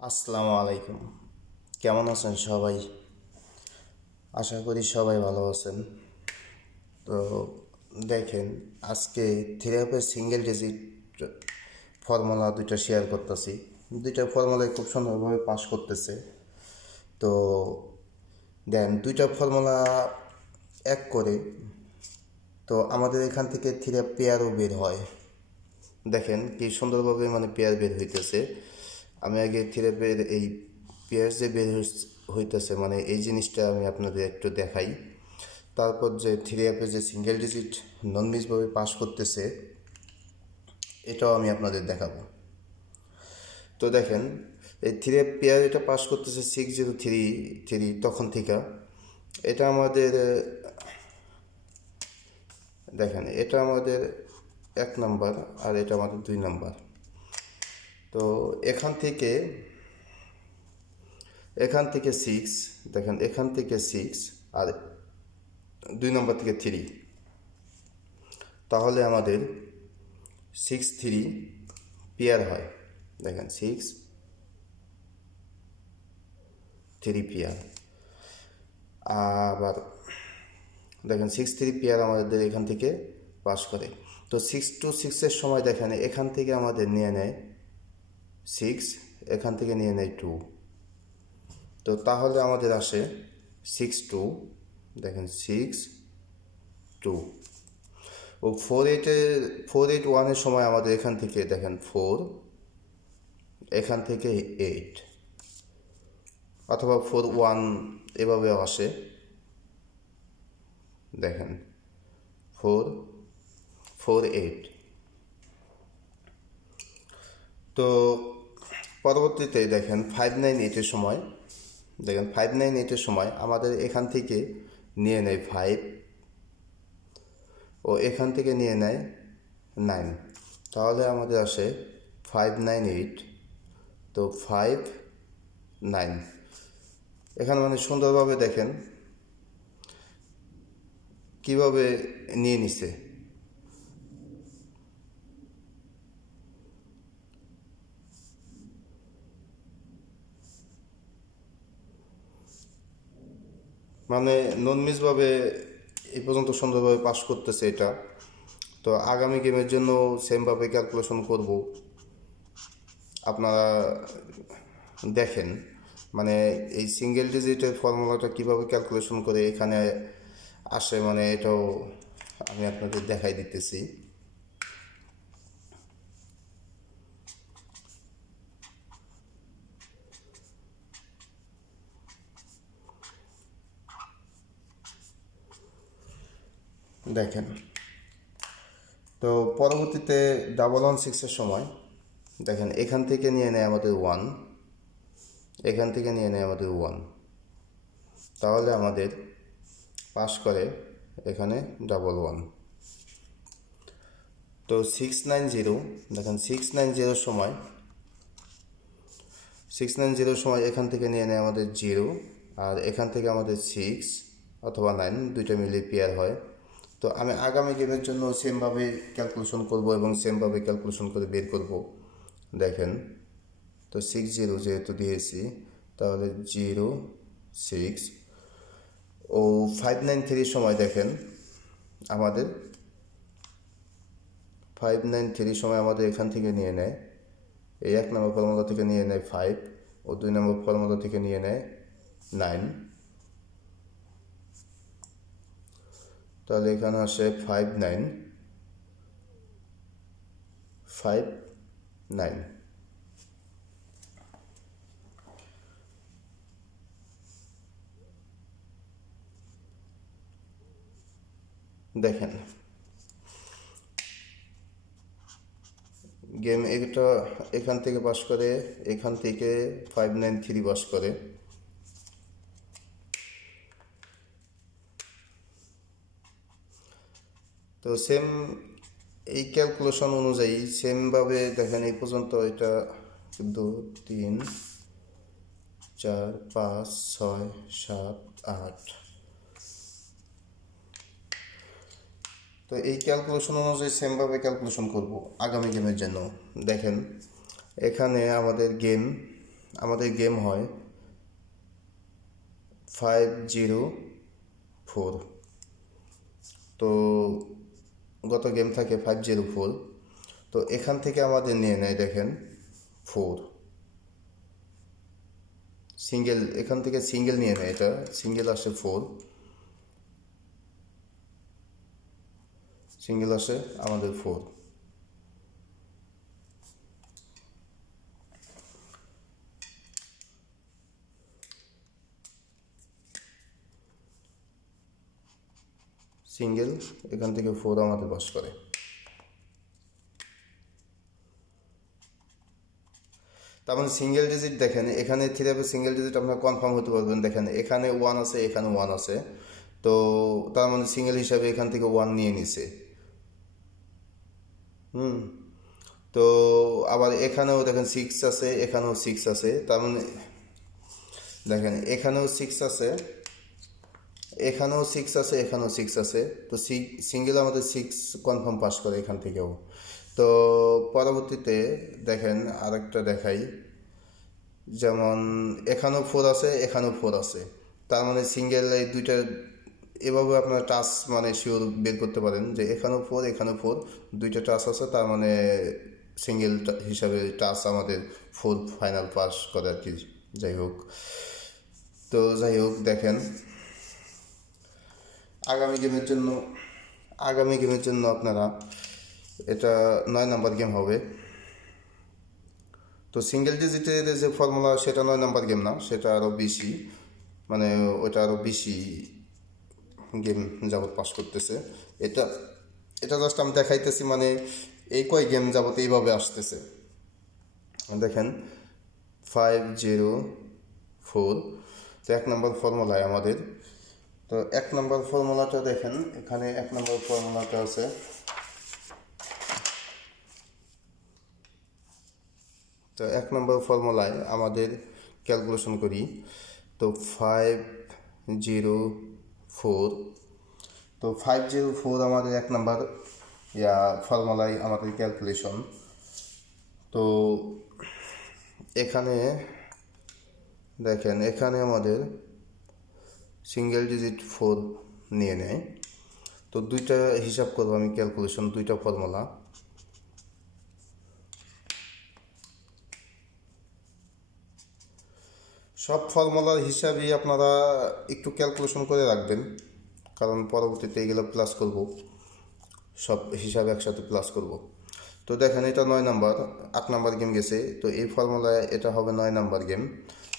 আসসালামু আলাইকুম। কেমন আছেন সবাই? আশা করি সবাই ভালো আছেন। তো দেখেন, আজকে থিওরির সিঙ্গেল ডিজিট ফর্মুলা দুইটা শেয়ার করতেছি। দুইটা ফর্মুলাই খুব সুন্দরভাবে পাস করতেছে। তো দেন দুইটা ফর্মুলা এক করে তো আমাদের এখান থেকে থ্রি পেয়ারও বের হয়। দেখেন কি সুন্দরভাবে পেয়ার বের হইতেছে। আমি আগে থ্রি পেয়ার এই পেয়ার যে বের হইতেছে এই জিনিসটা আমি আপনাদের একটু দেখাই। তারপর যে থ্রি অ্যাপে যে সিঙ্গেল ডিজিট নন মিসভাবে পাস করতেছে এটাও আমি আপনাদের দেখাবো। তো দেখেন এই থ্রি অ্যাপ পেয়ার এটা পাস করতেছে 6033 তখন থেকে। এটা আমাদের দেখেন এটা আমাদের 1 নাম্বার আর এটা আমাদের 2 নাম্বার। তো এখান থেকে 6 দেখেন, এখান থেকে 6 আর 2 নাম্বার থেকে 3, তাহলে আমাদের 6-3 পেয়ার হয়। দেখেন 6-3 পেয়ার। আবার দেখেন 6-3 পেয়ার আমাদের এখান থেকে পাস করে। তো 6-6 সময় দেখেন এখান থেকে আমাদের নিয়ে নেয় 6, এখান থেকে নিয়ে নেয় 2। তো তাহলে আমাদের আসে 6-2। দেখেন 6-2 ও 4-8-1 সময় আমাদের এখান থেকে দেখেন 4, এখান থেকে 8 অথবা 4-1 এভাবেও আসে। দেখেন 4-4-8। তো পরবর্তীতে দেখেন 5-9-8 সময়, দেখেন 5-9-8 সময় আমাদের এখান থেকে নিয়ে নেয় 5 ও এখান থেকে নিয়ে নেয় 9। তাহলে আমাদের আসে 5-9-8। তো 5-9 এখানে সুন্দরভাবে দেখেন কিভাবে নিয়ে নিছে। নন মিসভাবে এই পর্যন্ত সুন্দরভাবে পাস করতেছে এটা। তো আগামী গেমের জন্য সেমভাবে ক্যালকুলেশন করব। আপনারা দেখেন এই সিঙ্গেল ডিজিটের ফর্মুলাটা কিভাবে ক্যালকুলেশন করে এখানে আসে, এটাও আমি আপনাদের দেখাই দিতেছি। দেখেন, তো পরবর্তীতে 116 সময় দেখেন এখান থেকে নিয়ে নেয় আমাদের 1, এখান থেকে নিয়ে নেয় আমাদের 1। তাহলে আমাদের পাস করে এখানে 11। তো 690 দেখেন 690 সময় এখান থেকে নিয়ে নেয় আমাদের 0 আর এখান থেকে আমাদের 6 অথবা 9 দুইটা মিলে পেয়ার হয়। তো আমি আগামী গেমের জন্য সেমভাবে ক্যালকুলেশন করব এবং সেমভাবে ক্যালকুলেশন করে বের করব। দেখেন, তো 60 যেহেতু দিয়েছি তাহলে 0 6 ও 593 সময় দেখেন আমাদের 593 সময় আমাদের এখান থেকে নিয়ে নেয় এই 1 নম্বর ফর্মুলা থেকে নিয়ে নেয় 5 ও 2 নম্বর ফর্মুলা থেকে নিয়ে নেয় 9। তাহলে এখানে আসে 5-9 দেখেন গেম এটা এখান থেকে পাস করে, এখান থেকে 593 পাস করে। তো সেম এই ক্যালকুলেশন অনুযায়ী সেমভাবে দেখেন এই পর্যন্ত এটা 2 3 4 5 6 7 8। তো এই ক্যালকুলেশন অনুযায়ী সেমভাবে ক্যালকুলেশন করব আগামী গেমের জন্য। দেখেন এখানে আমাদের গেম আমাদের গেম হয় 504। তো গত গেম থাকে 504। তো এখান থেকে আমাদের নিয়ে নেয় দেখেন 4 সিঙ্গেল, এখান থেকে সিঙ্গেল নিয়ে নেয়, এটা সিঙ্গেল আসে 4, সিঙ্গেল আসে আমাদের 4। সিঙ্গেল এখান থেকে 4 আমাদের পাস করে। তার মানে সিঙ্গেল ডিজিট দেখেন এখানে থ্রি সিঙ্গেল ডিজিট আপনারা কনফার্ম হতে পারবেন। দেখেন এখানে 1 আছে, এখানে 1 আছে, তো তার মানে সিঙ্গেল হিসাবে এখান থেকে 1 নিয়ে নিছে। তো আবার এখানেও দেখেন 6 আছে, এখানেও 6 আছে, তার মানে দেখেন এখানেও 6 আছে, এখানেও 6 আছে, এখানেও 6 আছে, তো সিঙ্গেল আমাদের 6 কনফার্ম পাস করে এখান থেকেও। তো পরবর্তীতে দেখেন আরেকটা দেখাই, যেমন এখানেও 4 আছে, এখানেও 4 আছে, তার মানে সিঙ্গেল এই দুইটা এভাবে আপনার টাচ মানে শিওর বের করতে পারেন যে এখানেও 4, এখানেও 4, দুইটা টাচ আছে, তার মানে সিঙ্গেল হিসাবে টাচ আমাদের 4 ফাইনাল পাস করে আর কি। যাই হোক, তো যাই হোক দেখেন আগামী গেমের জন্য আপনারা এটা 9 নাম্বার গেম হবে। তো সিঙ্গেল ডিজিটের যে ফর্মুলা সেটা 9 নাম্বার গেম না, সেটা আরও বেশি, মানে ওটা আরও বেশি গেম যাবত পাস করতেছে। এটা জাস্ট আমি দেখাইতেছি, মানে এই কয় গেম যাবত এইভাবে আসতেছে। দেখেন 504, তো 1 নম্বর ফর্মুলায় আমাদের, তো 1 নম্বর ফর্মুলাটা দেখেন, এখানে 1 নম্বর ফর্মুলাটা আছে, তো 1 নম্বর ফর্মুলায় আমাদের ক্যালকুলেশন করি। তো 504, তো 504 আমাদের 1 নম্বর ফর্মুলায় আমাদের ক্যালকুলেশন। তো এখানে দেখেন এখানে আমাদের সিঙ্গেল ডিজিট 4 নিয়ে নেয়। তো দুইটা হিসাব করবো আমি ক্যালকুলেশন, দুইটা ফর্মুলা। সব ফর্মুলার হিসাবই আপনারা একটু ক্যালকুলেশন করে রাখবেন, কারণ পরবর্তীতে এগুলো প্লাস করব, সব হিসাব একসাথে প্লাস করব। তো দেখেন এটা 9 নাম্বার, 8 নাম্বার গেম গেছে, তো এই ফর্মুলায় এটা হবে 9 নাম্বার গেম।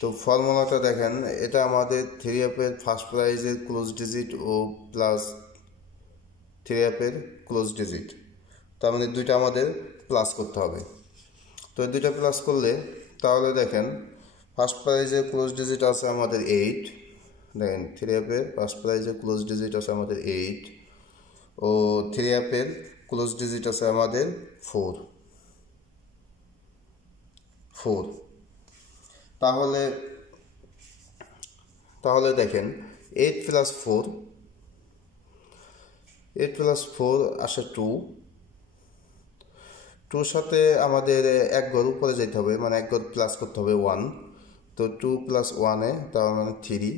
তো ফর্মুলাটা দেখেন, এটা আমাদের 3 ফার্স্ট প্রাইজের ক্লোজ ডিজিট ও প্লাস 3 ক্লোজ ডিজিট, তার মানে দুইটা আমাদের প্লাস করতে হবে। তো দুইটা প্লাস করলে তাহলে দেখেন ফার্স্ট প্রাইজের ক্লোজ ডিজিট আছে আমাদের 8, দেখেন 3 ফার্স্ট প্রাইজের ক্লোজ ডিজিট আছে আমাদের 8 ও 3 ক্লোজ ডিজিট আছে আমাদের 4। তাহলে দেখেন 8 প্লাস 4 আসে 2, 2 সাথে আমাদের এক ঘর উপরে যেতে হবে, মানে এক ঘর প্লাস করতে হবে 1, তো 2 প্লাস 1 তার মানে 3।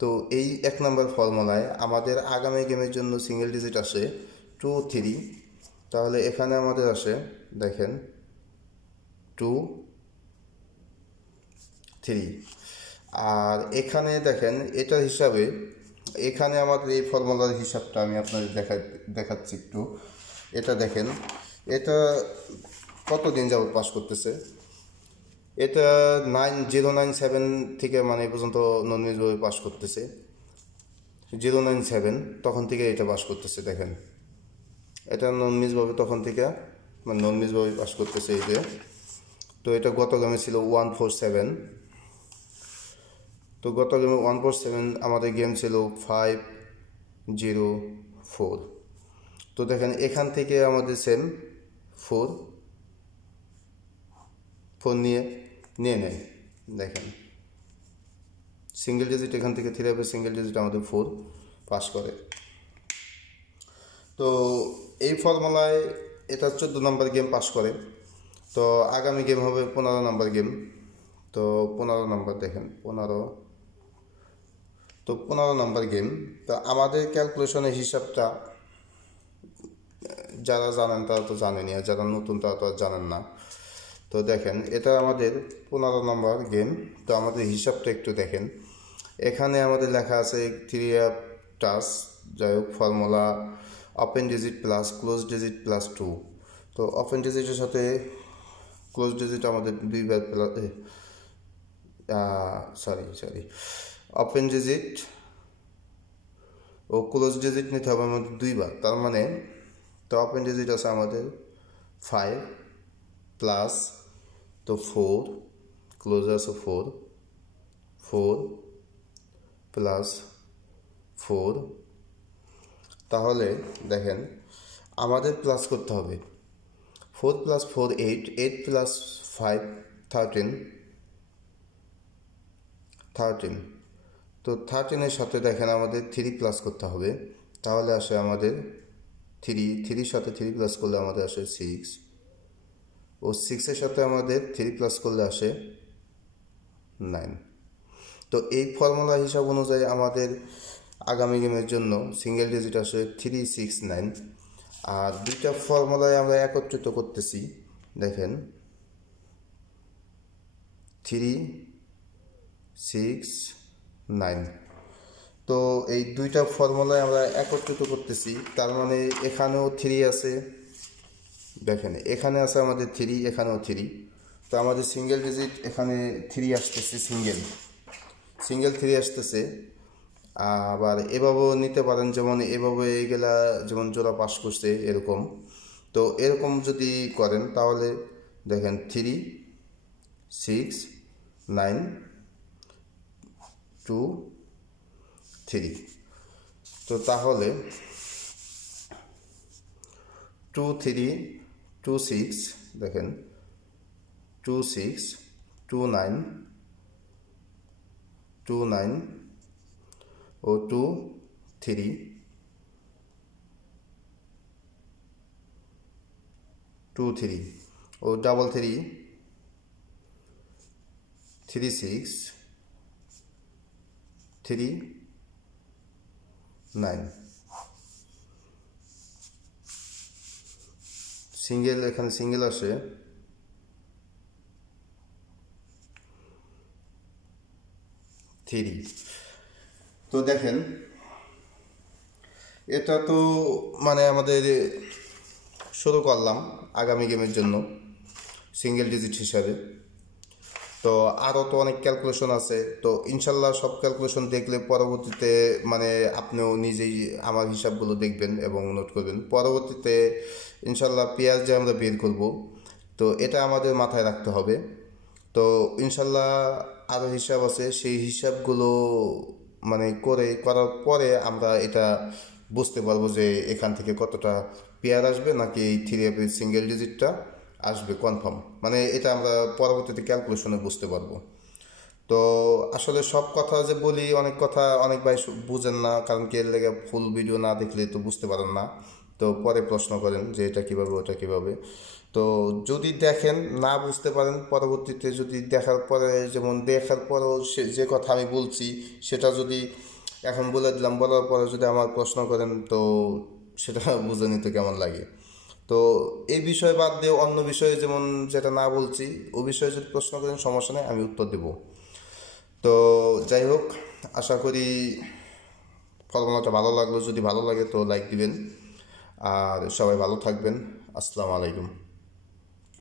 তো এই 1 নম্বর ফর্মুলায় আমাদের আগামী গেমের জন্য সিঙ্গেল ডিজিট আসে 2, 3, তাহলে এখানে আমাদের আসে দেখেন 2, 3, আর এখানে দেখেন এটার হিসাবে, এখানে আমাদের এই ফর্মুলার হিসাবটা আমি আপনাদের দেখাচ্ছি একটু। এটা দেখেন এটা কতদিন যাবত পাস করতেছে, এটা 097 থেকে মানে পর্যন্ত ননমিজভাবে পাস করতেছে, 097 তখন থেকে এটা পাস করতেছে। দেখেন এটা ননমিজভাবে তখন থেকে মানে ননমিজভাবে পাস করতেছে এই যে। তো এটা গত গেমে ছিল 147, তো গত গেমে 147 আমাদের গেম ছিল 504। তো দেখেন এখান থেকে আমাদের সেম 4 নিয়ে নেয়। দেখেন সিঙ্গেল ডিজিট এখান থেকে 3 সিঙ্গেল ডিজিট আমাদের 4 পাস করে। তো এই ফর্মুলায় এটা 14 নম্বর গেম পাস করে। তো আগামী গেম হবে 15 নম্বর গেম। তো 15 নম্বর দেখেন 15, তো 15 নম্বর গেম। তো আমাদের ক্যালকুলেশনের হিসাবটা যারা জানেন তারা তো জানেনই, আর যারা নতুন তারা তো আর জানেন না। তো দেখেন এটা আমাদের 15 নম্বর গেম। তো আমাদের হিসাবটা একটু দেখেন, এখানে আমাদের লেখা আছে 3 টাস, যাই হোক formula open digit plus close digit plus 2। তো ওপেন ডিজিটের সাথে ক্লোজ ডিজিট আমাদের দুইবার প্লাস, সরি ওপেন ডিজিট ও ক্লোজ ডিজিট নিতে হবে আমাদের দুইবার, তার মানে তো ওপেন ডিজিট আছে আমাদের 5 প্লাস তো 4, ক্লোজ আছে 4 প্লাস 4। তাহলে দেখেন আমাদের প্লাস করতে হবে 4 প্লাস 4 8, 8 প্লাস 5 13। তো 13-এর সাথে দেখেন আমাদের 3 প্লাস করতে হবে, তাহলে আসে আমাদের 3 সাথে 3 প্লাস করলে আমাদের আসে 6, ও 6-এর সাথে আমাদের 3 প্লাস করলে আসে 9। তো এই ফর্মুলা হিসাব অনুযায়ী আমাদের আগামী গেমের জন্য সিঙ্গেল ডিজিট আসে 3 6 9। আর দুইটা ফর্মুলায় আমরা একত্রিত করতেছি, দেখেন 3 6 9। তো এই দুইটা ফর্মুলায় আমরা একত্রিত করতেছি, তার মানে এখানেও 3 আছে, দেখেন এখানে আছে আমাদের 3, এখানেও 3। তো আমাদের সিঙ্গেল ডিজিট এখানে 3 আসতেছে, সিঙ্গেল 3 আসতেছে। আবার এভাবেও নিতে পারেন, যেমন এভাবে এইগুলা যেমন জোড়া পাস করছে এরকম। তো এরকম যদি করেন তাহলে দেখেন 3 6 9 2 3। তো তাহলে 2 3 2 6, দেখেন 2 6 2 9 2 9 ও 2 3 2 3 ও ডাবল 3 3 6 3 9। সিঙ্গেল, এখানে সিঙ্গেল আসে 3। তো দেখেন এটা তো মানে আমাদের শুরু করলাম আগামী গেমের জন্য সিঙ্গেল ডিজিট হিসাবে। তো আরও তো অনেক ক্যালকুলেশন আছে, তো ইনশাল্লাহ সব ক্যালকুলেশন দেখলে পরবর্তীতে মানে আপনিও নিজেই আমার হিসাবগুলো দেখবেন এবং নোট করবেন। পরবর্তীতে ইনশাল্লাহ পেয়ার যে আমরা বের করব, তো এটা আমাদের মাথায় রাখতে হবে। তো ইনশাল্লাহ আরও হিসাব আছে, সেই হিসাবগুলো মানে করার পরে আমরা এটা বুঝতে পারবো যে এখান থেকে কতটা পেয়ার আসবে, নাকি এই 3 সিঙ্গেল ডিজিটটা আসবে কনফার্ম, মানে এটা আমরা পরবর্তীতে ক্যালকুলেশনে বুঝতে পারবো। তো আসলে সব কথা যে বলি, অনেক কথা অনেক ভাই বুঝেন না, কারণ কি এর লেগে ফুল ভিডিও না দেখলে তো বুঝতে পারেন না। তো পরে প্রশ্ন করেন যে এটা কীভাবে ওটা কীভাবে। তো যদি দেখেন না বুঝতে পারেন, পরবর্তীতে যদি দেখার পরে, যেমন দেখার পরেও সে যে কথা আমি বলছি সেটা যদি এখন বলে দিলাম, বলার পরে যদি আমার প্রশ্ন করেন তো সেটা বুঝে নিতে কেমন লাগে। তো এই বিষয় বাদ দিয়ে অন্য বিষয়ে যেমন যেটা না বলছি ও বিষয়ে যদি প্রশ্ন করেন সমস্যা নেই, আমি উত্তর দেব। তো যাই হোক, আশা করি ফর্মুলাটা ভালো লাগলো, যদি ভালো লাগে তো লাইক দিবেন, আর সবাই ভালো থাকবেন। আসসালামু আলাইকুম।